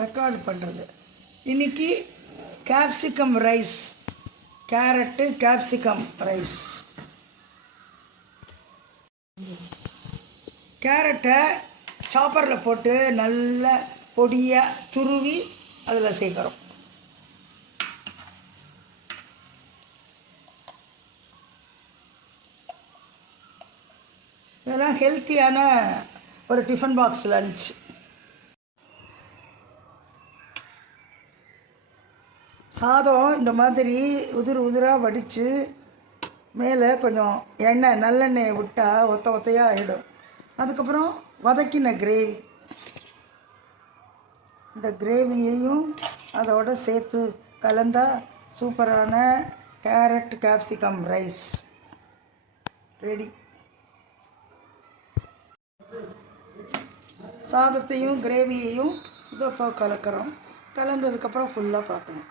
Record பண்ணுறது. இன்றைக்கி capsicum rice, carrot capsicum rice. கேரட்டை சாப்பரில் போட்டு நல்லா பொடியாக துருவி அதில் சேர்க்குறோம். இதெல்லாம் ஹெல்த்தியான ஒரு டிஃபன் பாக்ஸ் லஞ்ச். சாதம் இந்த மாதிரி உதிராக வடித்து மேலே கொஞ்சம் எண்ணெய் நல்லெண்ணெயை விட்டால் ஒத்தையாக ஆகிடும். அதுக்கப்புறம் வதக்கின கிரேவி, இந்த கிரேவியையும் அதோடு சேர்த்து கலந்தால் சூப்பரான கேரட் கேப்சிகம் ரைஸ் ரெடி. சாதத்தையும் கிரேவியையும் இதோ கலக்கிறோம். கலந்ததுக்கப்புறம் ஃபுல்லாக பார்க்கணும்.